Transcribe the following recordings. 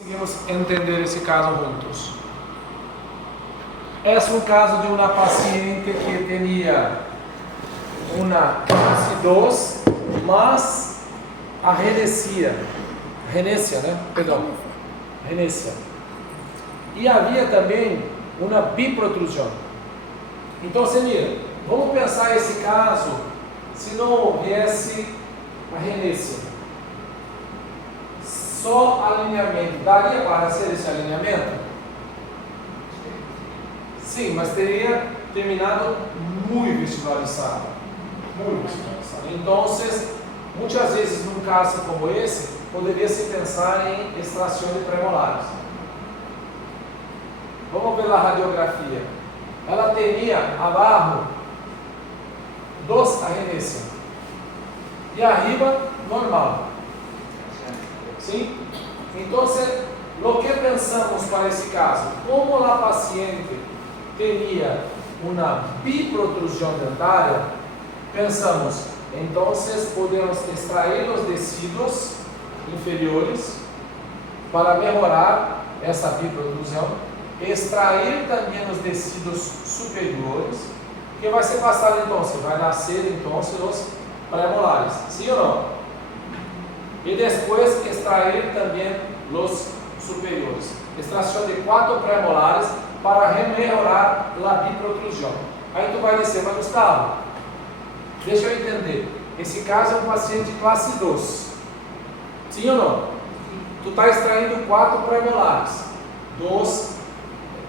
Conseguimos entender esse caso juntos. É um caso de uma paciente que tinha uma classe 2, mas a renécia, e havia também uma biprotrusão. Então, mira, vamos pensar esse caso se não houvesse a renécia. Só alinhamento. Daria para ser esse alinhamento? Sim, mas teria terminado muito visualizado. Então, muitas vezes, num caso como esse, poderia se pensar em extração de premolares. Vamos ver a radiografia. Ela teria abaixo 2 renécia e arriba normal. Sim? Então, o que pensamos para esse caso? Como a paciente teria uma biprotrusão dentária, pensamos, então podemos extrair os tecidos inferiores para melhorar essa biprotrusão, extrair também os tecidos superiores, que vai ser passado então, vai nascer então os premolares, sim ou não? E depois extrair também os superiores. Extração de 4 premolares para melhorar a biprotrusão. Aí tu vai dizer, mas Gustavo, deixa eu entender. Esse caso é um paciente classe 2. Sim ou não? Tu está extraindo 4 premolares. 2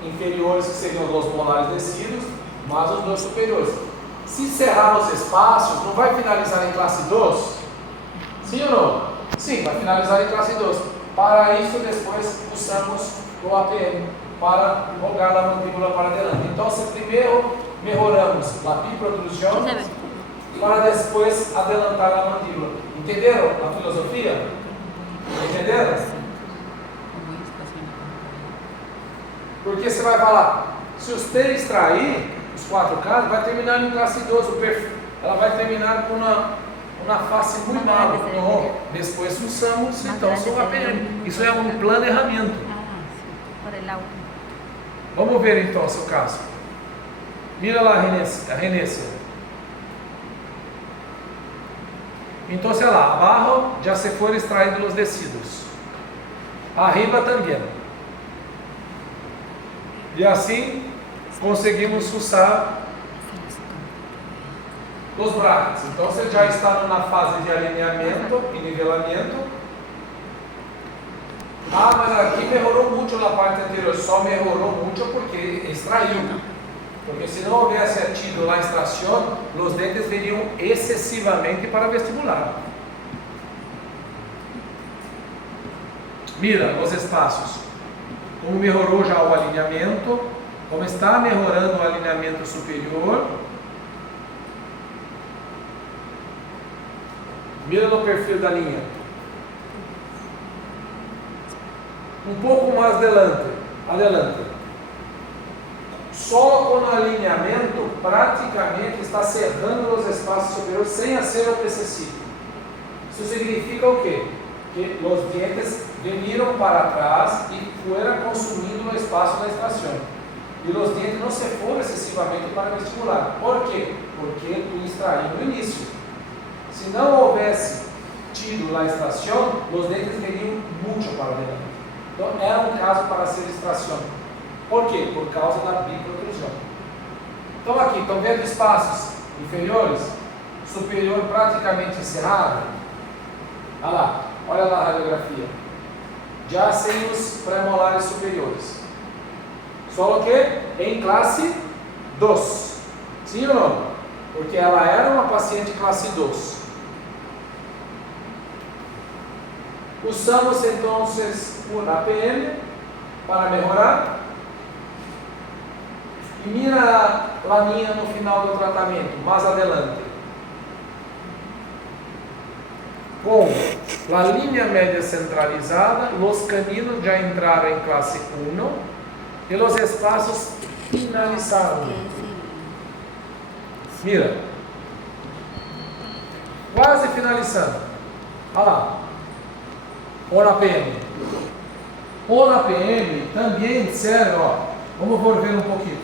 inferiores, que seriam os 2 molares descidos, mais os 2 superiores. Se cerrar os espaços, não vai finalizar em classe 2? Sim ou não? Sim, vai finalizar em classe 2. Para isso, depois usamos o APM para jogar a mandíbula para adelante. Então, primeiro melhoramos a biprotrusão para depois adelantar a mandíbula. Entenderam a filosofia? Entenderam? Porque você vai falar, se você extrair os 4 casos, vai terminar em classe 2, ela vai terminar com uma face muito mal. Então, depois usamos então o APM. Isso é um planejamento. Vamos ver então o seu caso. Mira lá a renécia. Então, sei lá, abaixo já se foram extraídos os tecidos. Arriba também. E assim conseguimos usar os brackets. Então você já está na fase de alinhamento e nivelamento. Ah, mas aqui melhorou muito na parte anterior. Só melhorou muito porque extraiu. Porque se não houvesse tido a extração, os dentes viriam excessivamente para vestibular. Mira os espaços. Como melhorou já o alinhamento, como está melhorando o alinhamento superior. Mira no perfil da linha. Um pouco mais adelante. Só com o alinhamento, praticamente está cerrando os espaços superiores sem ser obsessivo. Isso significa o quê? Que os dentes veniram para trás e foram consumindo o espaço da extração. E os dentes não se foram excessivamente para o vestibular. Por quê? Porque tu extraiu no início. Se não houvesse tido a extração, os dentes viriam muito para dentro. Então, era um caso para ser extração. Por quê? Por causa da biprotrusão. Então, aqui, estão vendo espaços inferiores? Superior praticamente encerrado? Olha lá, olha lá a radiografia. Já sem os premolares superiores. Só o que? Em classe 2. Sim ou não? Porque ela era uma paciente classe 2. Usamos então o APM para melhorar. E mira a linha no final do tratamento, mais adelante. Com a linha média centralizada, os caninos já entraram em classe 1 e os espaços finalizaram. Mira, quase finalizando. Olha lá, o APM. O APM também serve, vamos ver um pouquinho.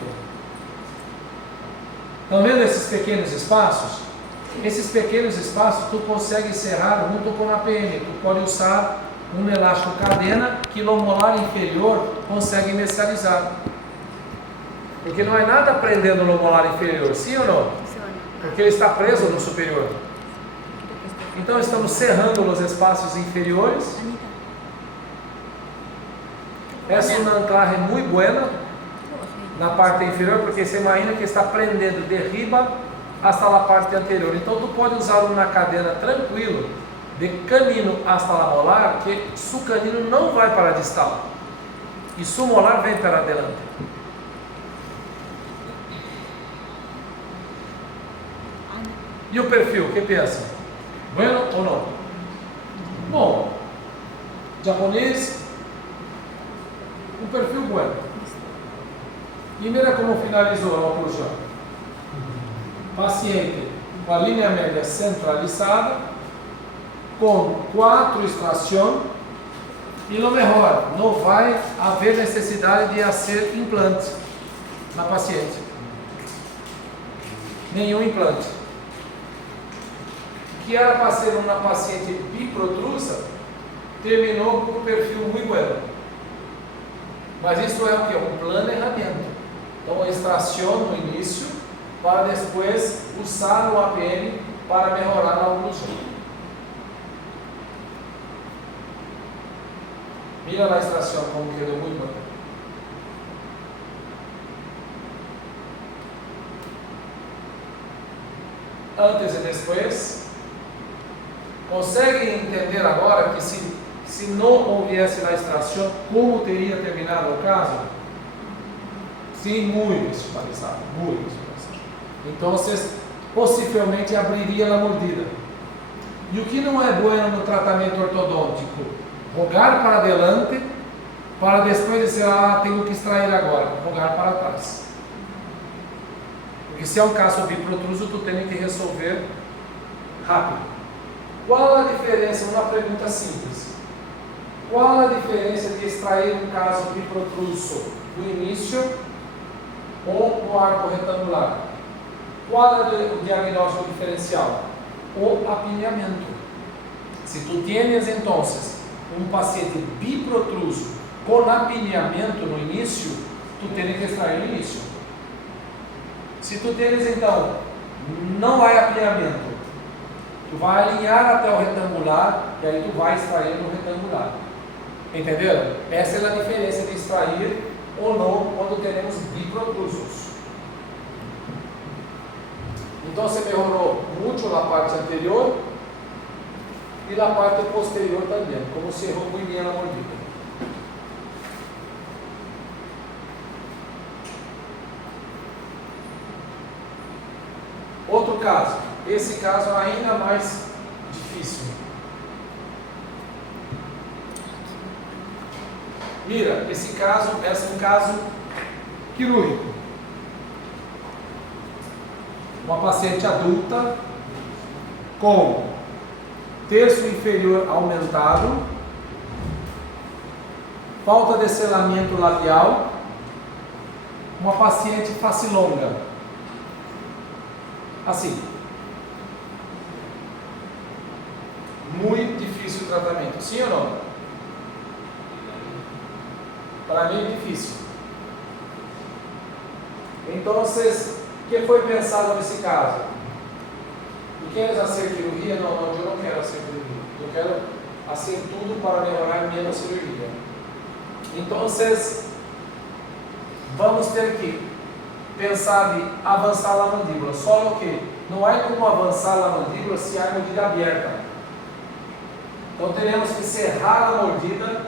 Estão vendo esses pequenos espaços? Esses pequenos espaços tu consegue encerrar junto com a APM. Tu pode usar um elástico cadena que no molar inferior consegue inicializar. Porque não é nada prendendo no molar inferior, sim ou não? Porque ele está preso no superior. Então estamos cerrando os espaços inferiores. Essa é uma anclaje muito buena na parte inferior, porque você imagina que está prendendo de riba hasta a parte anterior. Então tu pode usar uma cadena tranquilo de canino hasta la molar, que su canino não vai para a distal e su molar vem para adelante. E o perfil, o que pensa? Bueno ou não? Bom, japonês, um perfil bueno. E mira como finalizou a oclusão. Paciente com a linha média centralizada, com 4 extrações, e no melhor, não vai haver necessidade de fazer implante na paciente. Nenhum implante. Que era para ser uma paciente biprotrusa, terminou com um perfil muito bueno. Mas isso é o que? Um planejamento. Então, extração no início, para depois usar o APM para melhorar a oclusão. Mira a extração como quedou muito bem. Antes e depois. Conseguem entender agora que se não houvesse a extração, como teria terminado o caso? Sim, muito visualizado, muito visualizado. Então, possivelmente abriria a mordida. E o que não é bueno no tratamento ortodôntico? Rogar para adelante, para depois dizer, tenho que extrair agora. Rogar para trás. Porque se é um caso biprotruso, tu tem que resolver rápido. Qual a diferença? Uma pergunta simples. Qual a diferença de extrair um caso biprotruso no início ou no arco retangular? Qual é o diagnóstico diferencial? O apinhamento. Se tu tienes, então, um paciente biprotruso com apinhamento no início, tu tens que extrair no início. Se tu tens, então, não há apinhamento, tu vai alinhar até o retangular e aí tu vai extrair no retangular. Entenderam? Essa é a diferença de extrair ou não quando temos biprotrusos. Então se melhorou muito na parte anterior e na parte posterior também, como se errou muito bem na mordida. Outro caso, esse caso é ainda mais difícil. Mira, esse caso é um caso quirúrgico. Uma paciente adulta com terço inferior aumentado, falta de selamento labial, uma paciente face longa. Assim. Muito difícil o tratamento, sim ou não? Para mim é difícil. Então, o que foi pensado nesse caso? Tu queres fazer cirurgia? Não, eu não quero fazer cirurgia. Eu quero fazer tudo para melhorar minha cirurgia. Então, vamos ter que pensar de avançar a mandíbula. Só que não há como avançar a mandíbula se há mordida aberta. Então, teremos que cerrar a mordida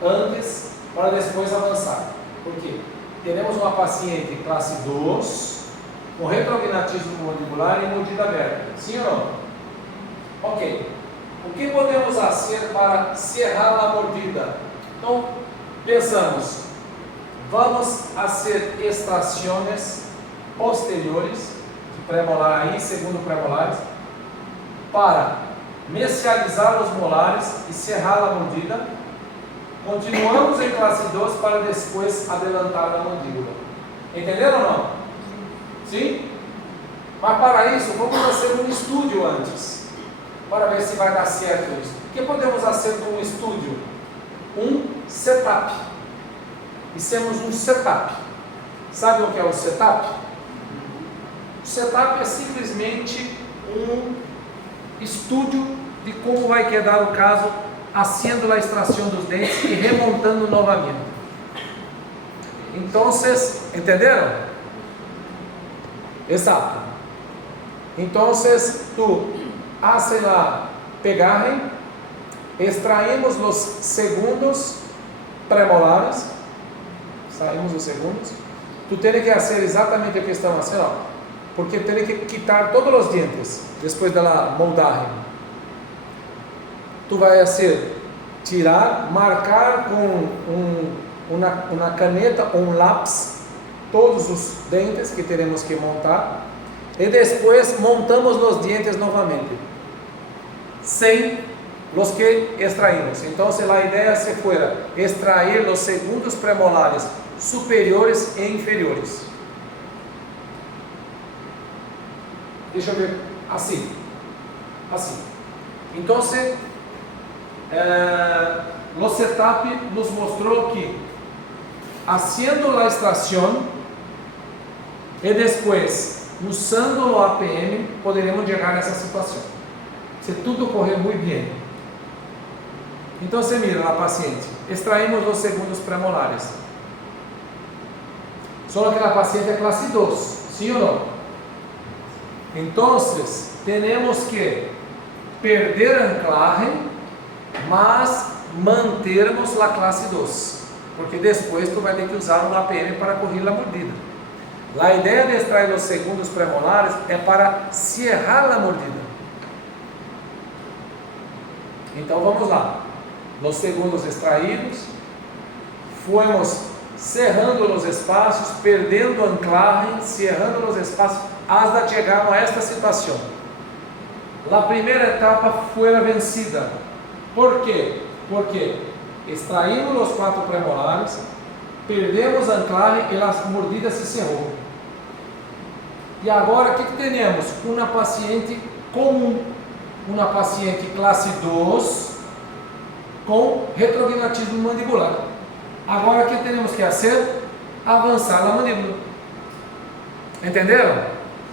antes para depois avançar. Por quê? Teremos uma paciente classe 2 com retrognatismo mandibular e mordida aberta. Sim ou não? Ok. O que podemos fazer para cerrar a mordida? Então, pensamos, vamos fazer extrações posteriores, de premolar aí, segundo premolares, para mesializar os molares e cerrar a mordida Continuamos em classe 2 para depois adelantar a mandíbula. Entenderam ou não? Sim? Mas para isso, vamos fazer um estúdio antes, para ver se vai dar certo isso. O que podemos fazer com um estúdio? Um setup. Fizemos um setup. Sabe o que é o setup? O setup é simplesmente um estúdio de como vai quedar o caso, haciendo a extração dos dentes e remontando novamente. Então, entenderam? Exato. Então, tu haces a pegaje, extraímos os segundos premolares, saímos os segundos. Tu tens que fazer exatamente o que estão fazendo, ó, porque tens que quitar todos os dientes depois da moldagem. Tu vai fazer tirar, marcar com uma caneta ou um lápis todos os dentes que teremos que montar e depois montamos os dientes novamente sem os que extraímos. Então, a ideia se fuera extrair os segundos premolares superiores e inferiores. Deixa eu ver, assim. Então, o setup nos mostrou que haciendo a extração e depois usando o APM poderemos chegar nessa situação, se tudo correr muito bem. Então você mira a paciente, extraímos os segundos premolares, só que a paciente é classe 2, sim ou não? Então temos que perder a anclaje, mas mantermos a classe 2, porque depois tu vai ter que usar um APM para correr a mordida. A ideia de extrair os segundos premolares é para cerrar a mordida. Então vamos lá. Os segundos extraídos, fomos cerrando os espaços, perdendo a anclaje, cerrando os espaços, hasta chegarmos a esta situação. A primeira etapa foi vencida. Por quê? Porque extraímos os 4 premolares, perdemos a anclaje e a mordida se cerrou. E agora o que temos? Uma paciente comum, uma paciente classe 2 com retrognatismo mandibular. Agora o que temos que fazer? Avançar na mandíbula. Entenderam?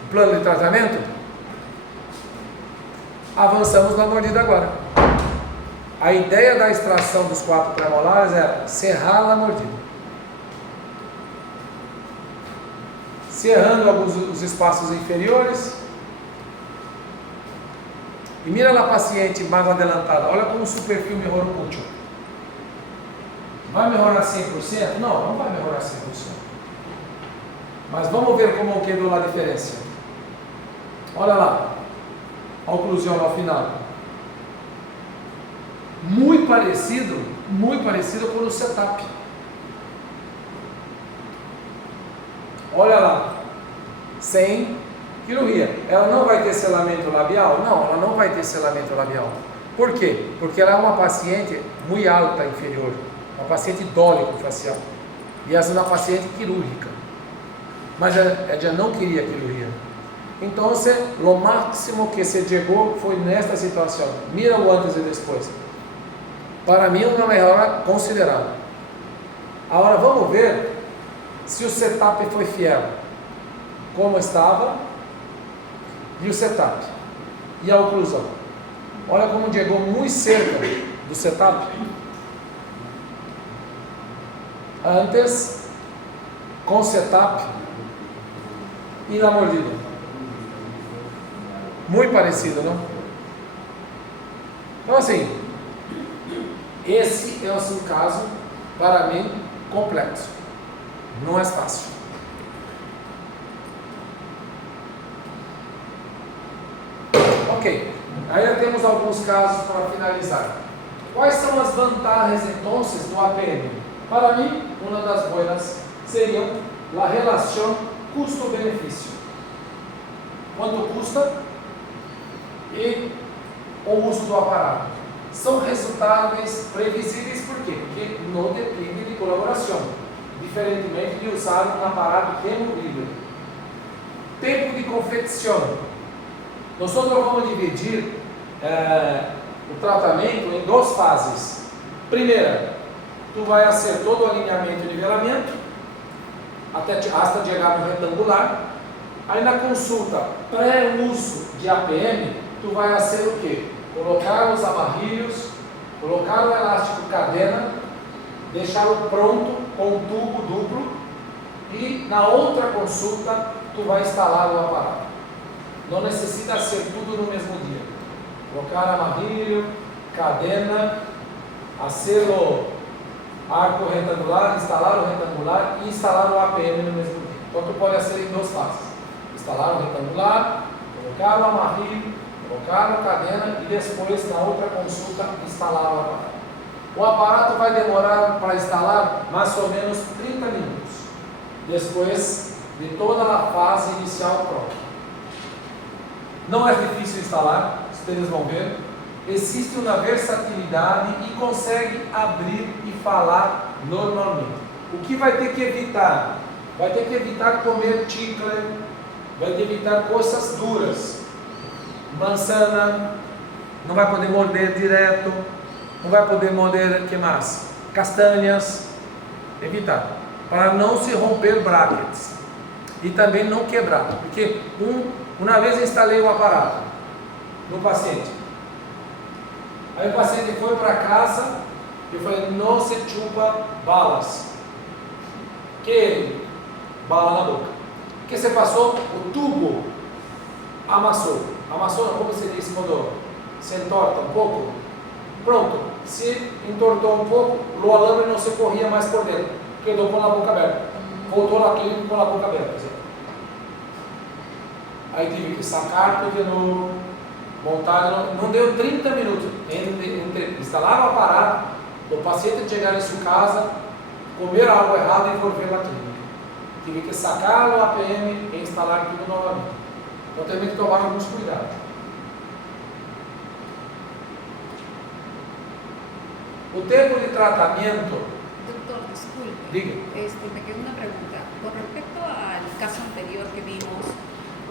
O plano de tratamento? Avançamos na mordida agora. A ideia da extração dos 4 premolares era cerrar a mordida. Cerrando alguns os espaços inferiores. E mira a paciente mais adelantada. Olha como o superfilme melhorou muito. Vai melhorar 100%? Não, não vai melhorar 100%. Mas vamos ver como quedou a diferença. Olha lá. A oclusão ao final. Muito parecido com o setup. Olha lá. Sem cirurgia. Ela não vai ter selamento labial? Não, ela não vai ter selamento labial. Por quê? Porque ela é uma paciente muito alta inferior. Uma paciente dólico-facial. E essa é uma paciente quirúrgica. Mas ela já não queria cirurgia. Então, o máximo que se chegou foi nesta situação. Mira o antes e depois. Para mim, uma melhora considerável. Agora, vamos ver se o setup foi fiel. Como estava e o setup. E a oclusão. Olha como chegou muito cerca do setup. Antes, com setup e na mordida. Muito parecido, não? Então assim, esse é um caso, para mim, complexo. Não é fácil. Ok, aí temos alguns casos para finalizar. Quais são as vantagens, então, do APM? Para mim, uma das boas seriam a relação custo-benefício. Quanto custa e o uso do aparato. são resultados previsíveis. Por quê? Porque não depende de colaboração, diferentemente de usar um aparato removível. Tempo de confecção. Nós vamos dividir o tratamento em 2 fases. Primeira, tu vai fazer todo o alinhamento e nivelamento até chegar no retangular. Aí na consulta pré-uso de APM, tu vai fazer o quê? Colocar os amarrilhos, colocar o elástico cadena, deixá-lo pronto com um tubo duplo, e na outra consulta tu vai instalar o aparato. Não necessita ser tudo no mesmo dia. Colocar amarrilho, cadena, fazer o arco retangular, instalar o retangular e instalar o APM no mesmo dia. Então tu pode fazer em 2 fases: instalar o retangular, colocar o amarrilho, colocar a cadena e depois na outra consulta instalar o aparato. O aparato vai demorar para instalar mais ou menos 30 minutos, depois de toda a fase inicial pronta. Não é difícil instalar, vocês vão ver. Existe uma versatilidade e consegue abrir e falar normalmente. O que vai ter que evitar? Vai ter que evitar comer chicle, vai ter que evitar coisas duras. Manzana, não vai poder morder direto, não vai poder morder, que mais? Castanhas, evitar, para não se romper brackets e também não quebrar, porque uma vez instalei o aparato no paciente, aí o paciente foi para casa e falei: não se chupa balas, que bala na boca, que você passou, o tubo amassou, como se diz quando se entorta um pouco, pronto, se entortou um pouco, o alambre não se corria mais por dentro, quedou com a boca aberta, voltou na clínica com a boca aberta. Aí tive que sacar tudo de novo, montar, não deu 30 minutos entre instalar o aparato, o paciente chegar em sua casa, comer algo errado e volver na clínica. Tive que sacar o APM e instalar tudo novamente. Então teve que tomar alguns cuidados. O tempo de tratamento. Doctor, disculpe. Diga. Me queda una pregunta. Con respecto al caso anterior que vimos,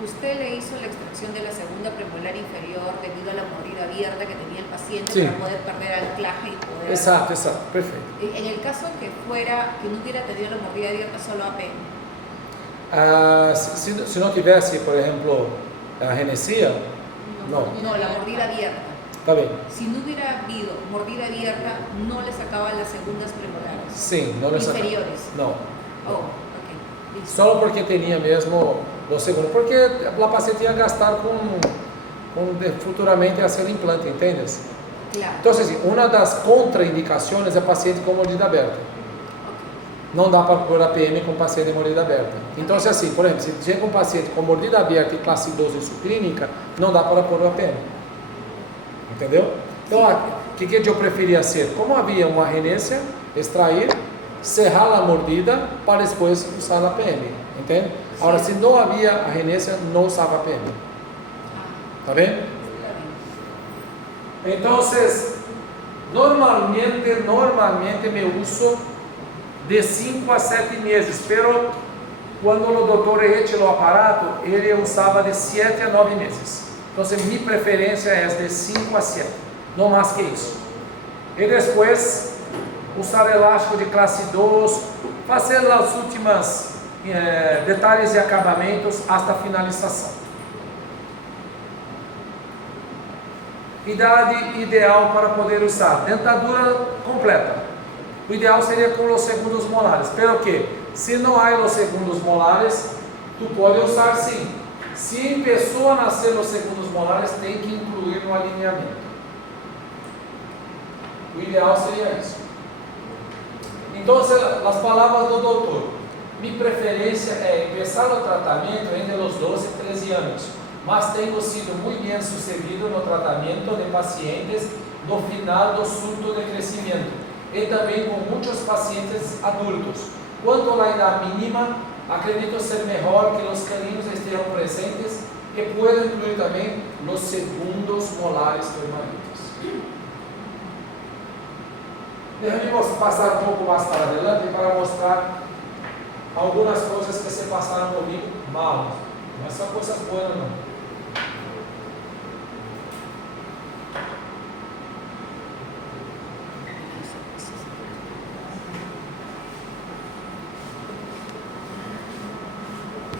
usted le hizo la extracción de la segunda premolar inferior debido a la mordida abierta que tenía el paciente, sí, para poder perder anclaje y poder... Exacto, perfecto. En el caso que no hubiera tenido la mordida abierta, solo APM. Se não tivesse, por exemplo, a renecia, no, la mordida abierta. Está bem. Si no hubiera habido mordida abierta, no le sacaban las segundas premolares. Sim, não le sacava. Inferiores. Não. Oh, ok. Listo. Só porque tinha mesmo o segundo, porque a paciente ia gastar futuramente a ser implante, entendes? Claro. Então, assim, uma das contraindicações é paciente com mordida aberta. Não dá para pôr APM com paciente de mordida aberta. Então, se assim, por exemplo, se chega um paciente com mordida aberta e classe 12 em sua clínica, não dá para pôr o APM. Entendeu? Então, o que eu preferia ser? Como havia uma renência, extrair, cerrar a mordida para depois usar a APM. Entende? Agora, se não havia a renência, não usava a APM. Tá bem? Então, normalmente me uso de 5 a 7 meses, pero quando o doutor retirou o aparato, ele usava de 7 a 9 meses. Então, minha preferência é de 5 a 7, não mais que isso. E depois, usar elástico de classe 2, fazer as últimas detalhes e acabamentos até a finalização. Idade ideal para poder usar: dentadura completa. O ideal seria com os segundos molares. Pero que, se não há os segundos molares, tu pode usar sim. Se começou a nascer os segundos molares, tem que incluir no alinhamento. O ideal seria isso. Então, as palavras do doutor: minha preferência é começar o tratamento entre os 12 e 13 anos, mas tenho sido muito bem sucedido no tratamento de pacientes no final do surto de crescimento e também com muitos pacientes adultos. Quanto à idade mínima, acredito ser melhor que os caninos estejam presentes e puedo incluir também os segundos molares permanentes. Déjame passar um pouco mais para adelante para mostrar algumas coisas que se passaram comigo mal. Não são coisas boas, não.